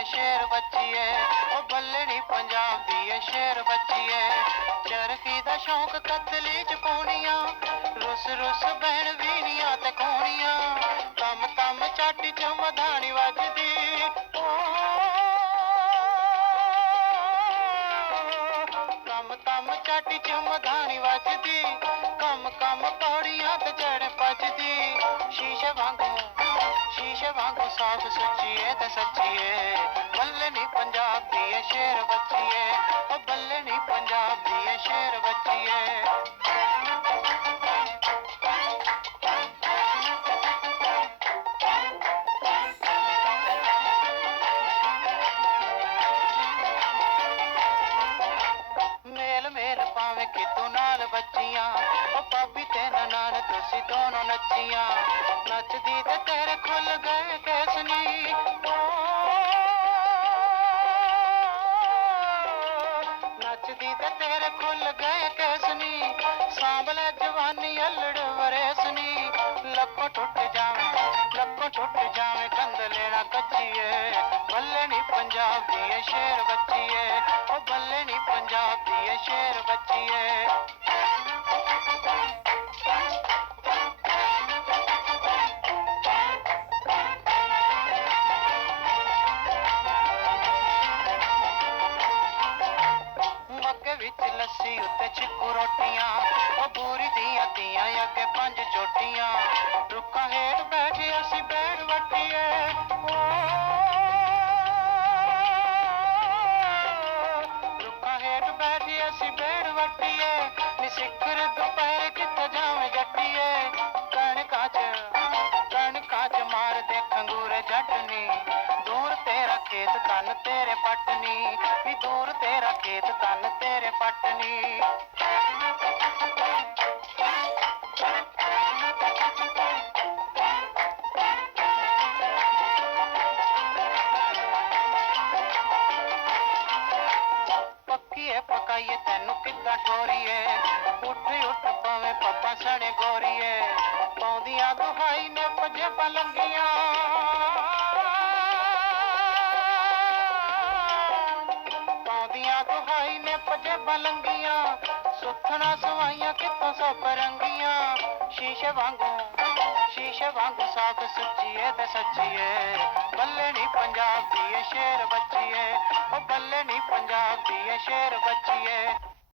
ਏ ਸ਼ੇਰ ਬੱਚੀ ਏ ਉਹ ਬੱਲੇ ਨੀ ਪੰਜਾਬ ਦੀ ਏ ਸ਼ੇਰ ਬੱਚੀ ਏ ਚਰਖੀ ਦਾ ਸ਼ੌਂਕ ਕਤਲੀ ਚ ਪਾਉਣੀਆਂ, ਰੁੱਸ ਰੁੱਸ ਬਹਿਣ ਵੀਣੀਆਂ ਤੇ ਕੋਣੀਆਂ ਤਮ ਤਮ ਚਾਟੀ ਚ ਮਧਾਣੀ ਵੱਜਦੀ ਓ ਕੰਮ ਕੰਮ ਚਾਟੀ ਚ ਮਧਾਣੀ ਵੱਜਦੀ, ਕੰਮ ਕੰਮ ਪੌੜੀਆਂ ਤੇ ਚੜ ਭੱਜਦੀ। ਸ਼ੀਸ਼ੇ ਵਾਂਗੂ ਸ਼ੀਸ਼ੇ ਵਾਂਗੂ ਸਾਫ਼ ਸੁੱਚੀ ਏ ਤੇ ਸੱਚੀ ਏ ਬੱਲੇ ਨੀ ਪੰਜਾਬ ਦੀ ਏ ਸ਼ੇਰ ਬੱਚੀ ਏ ਉਹ ਬੱਲੇ ਨੀ ਪੰਜਾਬ ਦੀ ਏ ਸ਼ੇਰ ਬੱਚੀ ਏ ਮੇਲ ਮੇਲ ਪਾਵੇ ਕਿਤੋਂ ਨਾਲ ਬੱਚੀਆਂ ਉਹ ਪਾਪੀ ਤੇ ਨਨਾਣ ਤੁਸੀਂ ਦੋਨੋਂ ਨੱਚੀਆਂ ਨੱਚਦੀ ਤੇ ਤੇਰੇ ਖੁੱਲ ਗਏ ਕੇਸਨੀ ਤੇਰੇ ਖੁੱਲ ਗਏ ਕੇਸਨੀ ਸਾਂਭਲੇ ਜਵਾਨੀ ਅਲੜ ਵਰੇਸਨੀ ਲੱਖੋਂ ਟੁੱਟ ਜਾਵੇ ਲੱਖੋਂ ਟੁੱਟ ਜਾਵੇ ਕੰਦ ਲੈਣਾ ਕੱਚੀਏ। ਬੱਲੇ ਨੀ ਪੰਜਾਬ ਦੀ ਸ਼ੇਰ ਬੱਚੀਏ, ਉਹ ਬੱਲੇ ਨੀ ਪੰਜਾਬ ਦੀ ਸ਼ੇਰ ਬੱਚੀਏ। ਲੱਸੀ ਉੱਤੇ ਚਿੱਕੂ ਰੋਟੀਆਂ, ਉਹ ਬੂਰੀ ਦੀਆਂ ਤੀਆਂ ਅੱਗੇ ਪੰਜ ਚੋਟੀਆਂ। ਰੁੱਖਾਂ ਹੇਠ ਬੈਠੇ ਅਸੀਂ ਬੈਠ ਵੱਟੀਏ ਤਨ ਤੇਰੇ ਪਟਨੀ ਵੀ ਦੂਰ ਤੇਰਾ ਖੇਤ ਕੰਨ ਤੇਰੇ ਪਟਨੀ। ਪੱਕੀਏ, ਪਕਾਈਏ, ਤੈਨੂੰ ਕਿੱਦਾਂ ਠੋਰੀਏ? ਉੱਠ ਉੱਠ ਪਵੇਂ ਪੱਪਾ ਸਣੇ ਗੋਰੀਏ। ਪਾਉਂਦੀਆਂ ਦੁਹਾਈ ਨੇ ਪਜੇ ਪਲੰਗੀਆਂ। ਪਾਉਂਦੀਆਂ ਦੁਹਾਈ ਨੇ ਪਜੇ ਪਲੰਗੀਆਂ ਸੁੱਥਣਾ ਸਵਾਈਆਂ ਕਿੱਥੋਂ ਸਭ ਰੰਗੀਆਂ। ਸ਼ੀਸ਼ੇ ਵਾਂਗੂ ਸ਼ੀਸ਼ੇ ਵਾਂਗੂ ਸਾਫ਼ ਸੱਚੀਏ ਤੇ ਸੱਚੀਏ। ਏ ਬੱਲੇ ਨੀ ਪੰਜਾਬ ਦੀ ਸ਼ੇਰ ਬੱਚੀ ਉਹ ਬੱਲੇ ਨੀ ਪੰਜਾਬ ਦੀ ਸ਼ੇਰ ਬੱਚੀ